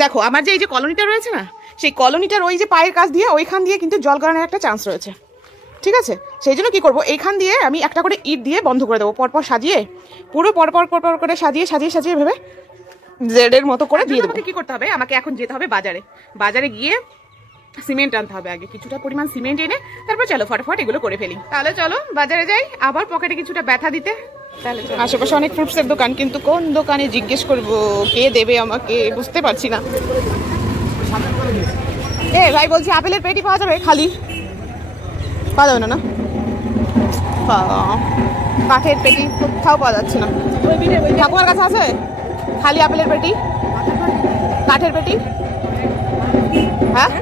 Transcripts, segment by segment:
দেখো আমার যে এই যে কলোনিটা রয়েছে না, সেই কলোনিটার ওই যে পায়ের কাছ দিয়ে ওইখান দিয়ে কিন্তু জল গড়ানোর একটা চান্স রয়েছে, ঠিক আছে? সেই জন্য কী করবো, এইখান দিয়ে আমি একটা করে ইট দিয়ে বন্ধ করে দেবো, পরপর সাজিয়ে, পুরো পরপর পরপর করে সাজিয়ে সাজিয়ে সাজিয়ে ভেবে জেডের মতো করে দিয়ে দেবো। কী করতে হবে, আমাকে এখন যেতে হবে বাজারে গিয়ে সিমেন্ট আনতে হবে আগে, কিছুটা পরিমাণ সিমেন্ট এনে তারপর চলো ফটাফট এগুলো করে ফেলি। তাহলে চলো বাজারে যাই, আবার পকেটে কিছুটা ব্যথা দিতে। তাহলে আশেপাশে অনেক ফ্রুটসের দোকান, কিন্তু কোন দোকানে জিজ্ঞেস করবো, কে দেবে আমাকে, বুঝতে পারছি না। এ ভাই বলছি আপেলের পেটি পাওয়া যাবে? খালি পাওয়া যাবে না? না কাঠের পেটি কোথাও পাওয়া যাচ্ছে না। ঠাকুমার কাছে আছে খালি আপেলের পেটি, কাঠের পেটি? হ্যাঁ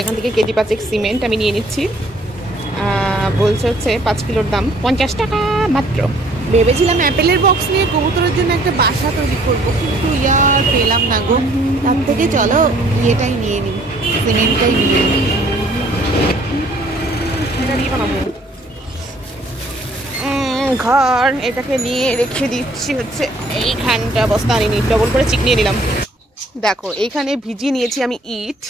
এখান থেকে কেজি 5 সিমেন্ট আমি নিয়ে নিচ্ছি। বলছে হচ্ছে 5 কিলোর দাম 50 টাকা মাত্র। ভেবেছিলাম অ্যাপেলের বক্স নিয়ে কবুতরের জন্য একটা বাসা তৈরি করবো, কিন্তু ইয়ার পেলাম না গো। তার থেকে চলো ইয়েটাই নিয়ে নিই, সিমেন্টটাই নিয়ে নিই। ঘর এটাকে নিয়ে রেখে দিচ্ছি হচ্ছে এইখানটা, বস্তা আনিনি, ডবল করে চিক নিয়ে নিলাম। দেখো এইখানে ভিজিয়ে নিয়েছি আমি ইট,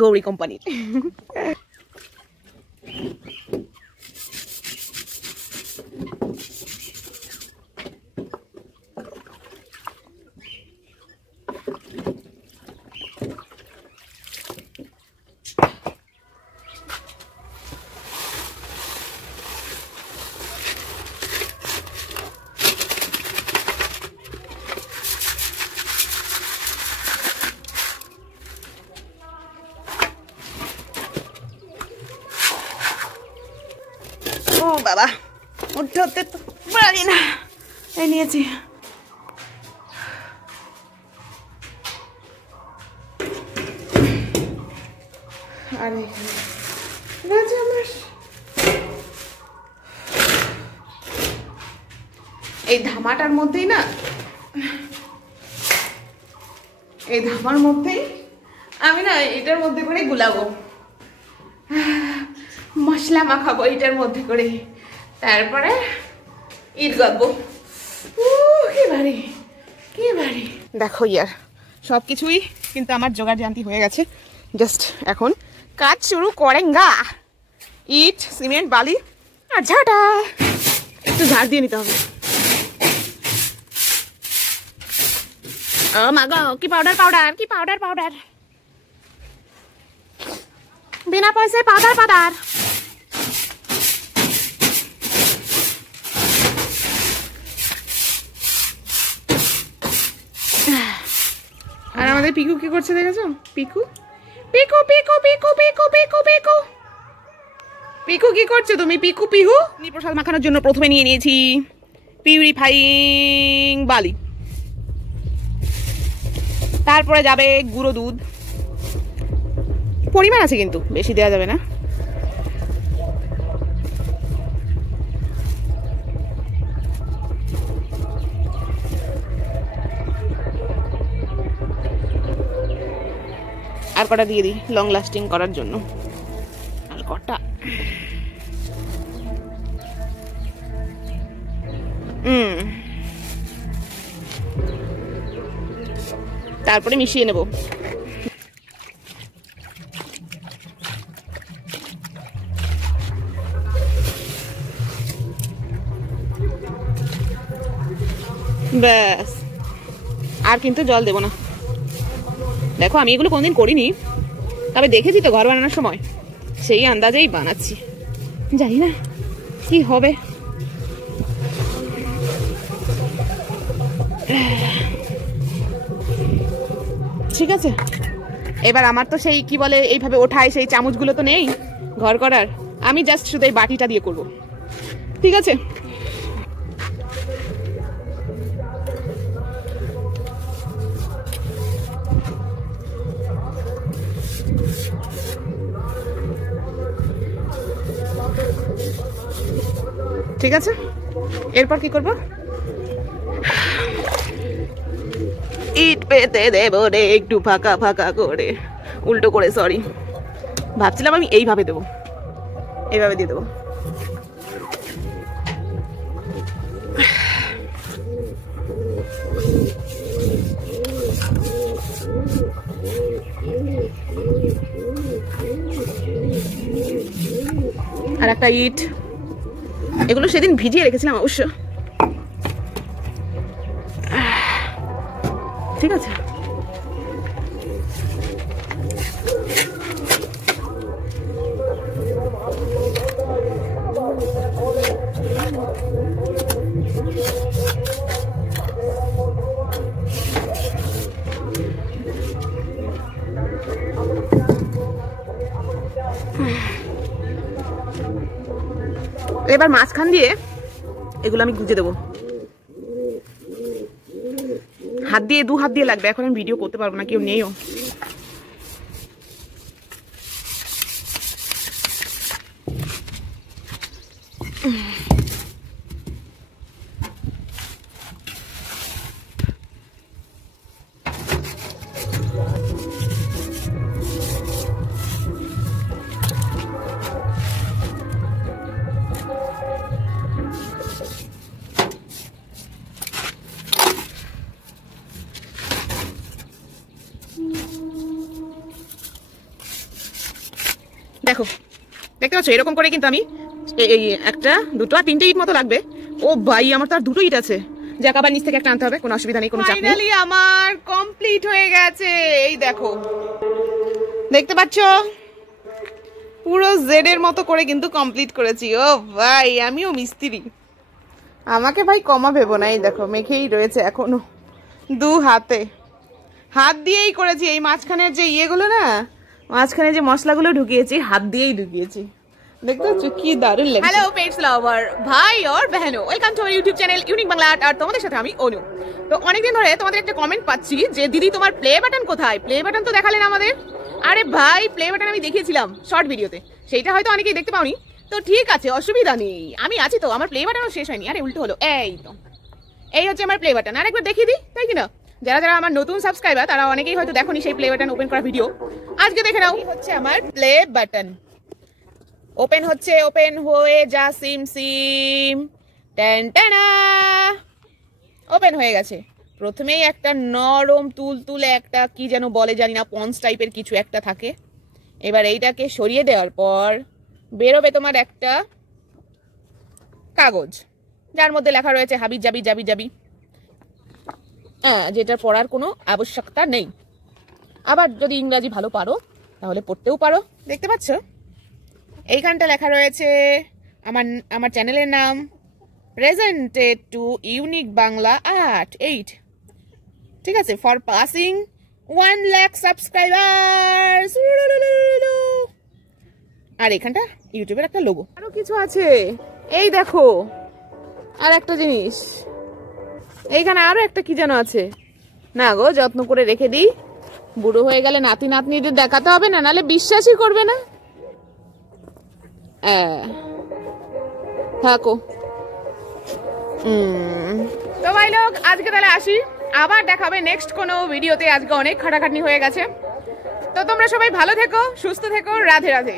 গৌরী কোম্পানির। ও বাবা, উঠতে উঠতে তো পারি না, এই নিয়েছি। আর এই ধামাটার মধ্যেই না, এই ধামার মধ্যেই আমি না এটার মধ্যে করে গুলাবো, মশলা মাখাবো এটার মধ্যে করে, তারপরে ইট গাঁথবো। কি ভারী, কি ভারী। দেখো ইয়ার সব কিছুই কিন্তু আমার জোগাড় জানতি হয়ে গেছে, জাস্ট এখন কাজ শুরু করেঙ্গা। ইট, সিমেন্ট, বালি আর ঝাঁটা, একটু ঝাড় দিয়ে নিতে হবে। ও মা গো, কি পাউডার পাউডার, কি পাউডার পাউডার, বিনা পয়সায় পাউডার পাউডার। আর আমাদের পিকু কি করছে দেখেছো? পিকু পিকু পিকু পিকু পিকু পিকু পিকু পিকু কি করছো তুমি? পিকু পিহু প্রসাদ মাখানোর জন্য প্রথমে নিয়ে নিয়েছি পিউরিফাইং বালি, তারপরে যাবে গুঁড়ো দুধ, পরিমাণ আছে কিন্তু বেশি দেওয়া যাবে না। আর কটা দিয়ে দিই লং লাস্টিং করার জন্য, আর কটা। তারপরে মিশিয়ে নেব। ব্যাস, আর কিন্তু জল দেব না। দেখো আমি এগুলো কোনদিন করিনি, তবে দেখেছি তো ঘর বানানোর সময়, সেই আন্দাজেই বানাচ্ছি, জানি না কি হবে। ঠিক আছে, এবার আমার তো সেই কি বলে এইভাবে ওঠায় সেই চামচগুলো তো নেই ঘর করার, আমি জাস্ট শুধু এই বাটিটা দিয়ে করব, ঠিক আছে? ঠিক আছে, এরপর কি করব? ইট পেতে দেবো রে একটু ফাঁকা ফাঁকা করে, উল্টো করে, সরি, ভাবছিলাম আমি এইভাবে দেবো, এইভাবে দিয়ে দেবো। একটা ইট, এগুলো সেদিন ভিজিয়ে রেখেছিলাম অবশ্য। ঠিক আছে, এবার মাঝখান দিয়ে এগুলো আমি গুজে দেবো। হাত দিয়ে, 2 হাত দিয়ে লাগবে, এখন আমি ভিডিও করতে পারবো না, কেউ নেইও। দেখো, দেখতে পাচ্ছ, এরকম করে কিন্তু আমি এই 1 2 আর 3টে ইট মতো লাগবে। ও ভাই, আমার তো আর 2টো ইট আছে, যাক আবার নিচ থেকে একটা আনতে হবে, কোনো অসুবিধা নেই, কোনো চাপ নেই। ফাইনালি আমার কমপ্লিট হয়ে গেছে। এই দেখো, দেখতে পাচ্ছ, পুরো জেডের মতো করে কিন্তু কমপ্লিট করেছি। ও ভাই, আমিও মিস্ত্রি, আমাকে ভাই কমা ভেবো না। এই দেখো, মেখেই রয়েছে এখনো, 2 হাতে, হাত দিয়েই করেছি। এই মাঝখানের যে ইয়েগুলো না, মাঝখানে যে মশলাগুলো ঢুকিয়েছি, হাত দিয়েই ঢুকিয়েছি। দেখতে পাচ্ছ কি দারুণ লাগে। হ্যালো পেটস লাভার ভাই और बहनों, welcome to our YouTube channel unique Bangla art. আর তোমাদের সাথে আমি অনু। তো অনেকদিন ধরে তোমাদের একটা কমেন্ট পাচ্ছি যে দিদি তোমার প্লে বাটন কোথায়? প্লে বাটন তো দেখালেন আমাদের। আরে ভাই, প্লে বাটন আমি দেখিয়েছিলাম শর্ট ভিডিওতে, সেইটা হয়তো অনেকেই দেখতে পাওনি। তো ঠিক আছে, অসুবিধা নেই, আমি আছি তো, আমার প্লে বাটনও শেষ হয়নি। আরে উল্টো হলো, এই তো, এই হচ্ছে আমার প্লে বাটন। আরেকবার দেখিয়ে দিই, তাই কিনা? যারা যারা আমার নতুন সাবস্ক্রাইবার তারা অনেকেই হয়তো দেখোনি সেই প্লে বাটন ওপেন করা ভিডিও, আজকে দেখে নাও। হচ্ছে আমার প্লে বাটন, ওপেন হচ্ছে, ওপেন হয়ে যা, সিম সিম টেন টেনা, ওপেন হয়ে গেছে। প্রথমেই একটা নরম তুলতুলে একটা কি যেন বলে জানি না, পন্স টাইপের কিছু একটা থাকে। এবার এইটাকে সরিয়ে দেওয়ার পর বেরোবে তোমার একটা কাগজ, যার মধ্যে লেখা রয়েছে হাবি জাবি জাবি জাবি, যেটা পড়ার কোনো আবশ্যকতা নেই। আবার যদি ইংরাজি ভালো পারো তাহলে পড়তেও পারো। দেখতে পাচ্ছ, এইখানটা লেখা রয়েছে আমার চ্যানেলের নাম, presented to unique Bangla art 8, ঠিক আছে, ফর পাসিং 1 লাখ সাবস্ক্রাইবার্স। আর এখানটা ইউটিউবের একটা লোগো, আরো কিছু আছে। এই দেখো, আর একটা জিনিস, এইখানে আরো একটা কি যেন আছে। না গো, যত্ন করে রেখে দিই, বুড়ো হয়ে গেলে নাতি নাতনিদের দেখাতে হবে না, নাহলে বিশ্বাসই করবে না। থাকো। তো ভাই লোক, আজকে তাহলে আসি, আবার দেখাবে নেক্সট কোনো ভিডিওতে। আজকে অনেক খাটাখাটনি হয়ে গেছে, তো তোমরা সবাই ভালো থেকো, সুস্থ থেকো, রাধে রাধে।